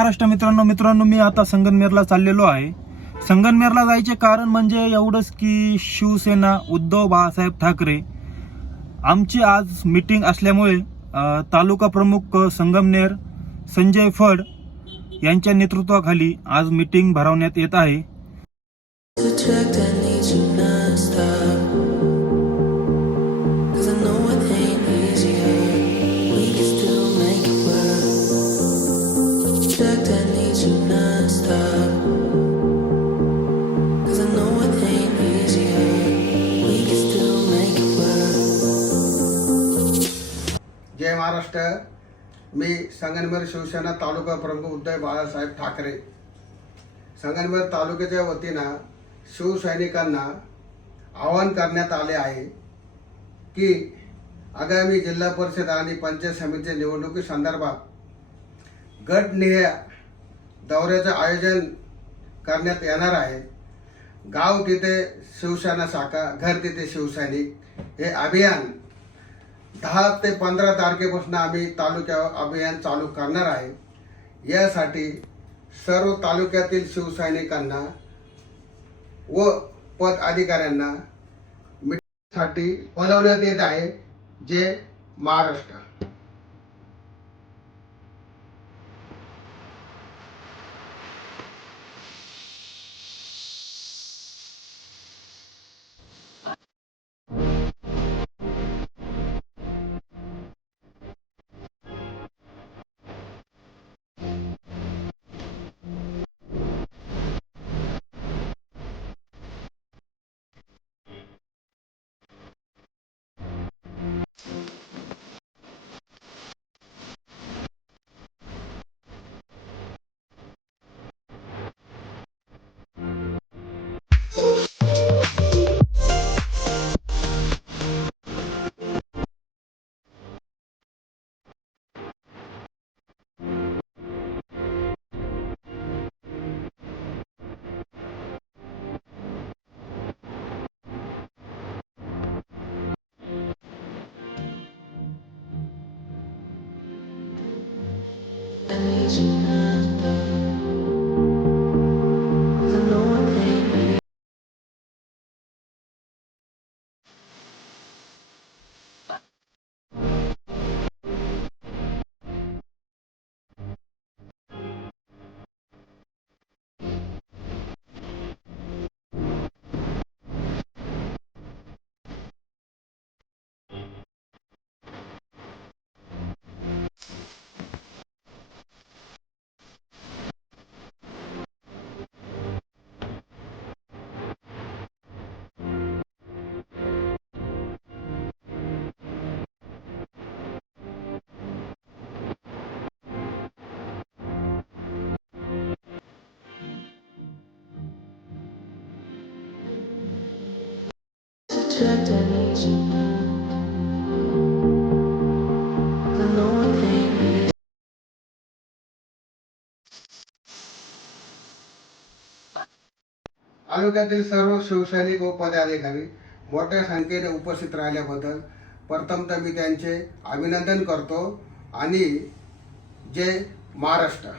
महाराष्ट्र मित्रांनो मी आता संगमनेरला चाललेलो आहे। संगमनेरला जायचे कारण म्हणजे एवढंच की शिवसेना उद्धव बाळासाहेब ठाकरे आमची आज मीटिंग असल्यामुळे तालुका प्रमुख संगमनेर संजय फड यांच्या नेतृत्वाखाली आज मीटिंग भरवण्यात येत आहे। जय महाराष्ट्र। मी संगमनेर शिवसेना तालुका प्रमुख उद्धव बाळासाहेब ठाकरे संगमनेर तालुक्याच्या वतीनं शिवसैनिकांना आवाहन करण्यात आले आहे की आगामी जिल्हा परिषद आणि पंचायत समिती निवडणुकी संदर्भात गटनिहाय दौऱ्याचं आयोजन करण्यात येणार आहे। गाव तिथे शिवसेना शाखा, घर तिथे शिवसैनिक हे अभियान 10 ते 15 तारखेपासून आम्ही तालुक्यावर अभियान चालू करणार आहे। यासाठी सर्व तालुक्यातील शिवसैनिकांना व पद अधिकाऱ्यांना मीटिंगसाठी बोलावण्यात येत आहे। जय महाराष्ट्र। तालुक्यातील सर्व शिवसैनिक व पदाधिकारी मोठ्या संख्येने उपस्थित राहिल्याबद्दल प्रथमतः मी त्यांचे अभिनंदन करतो आणि जय महाराष्ट्र।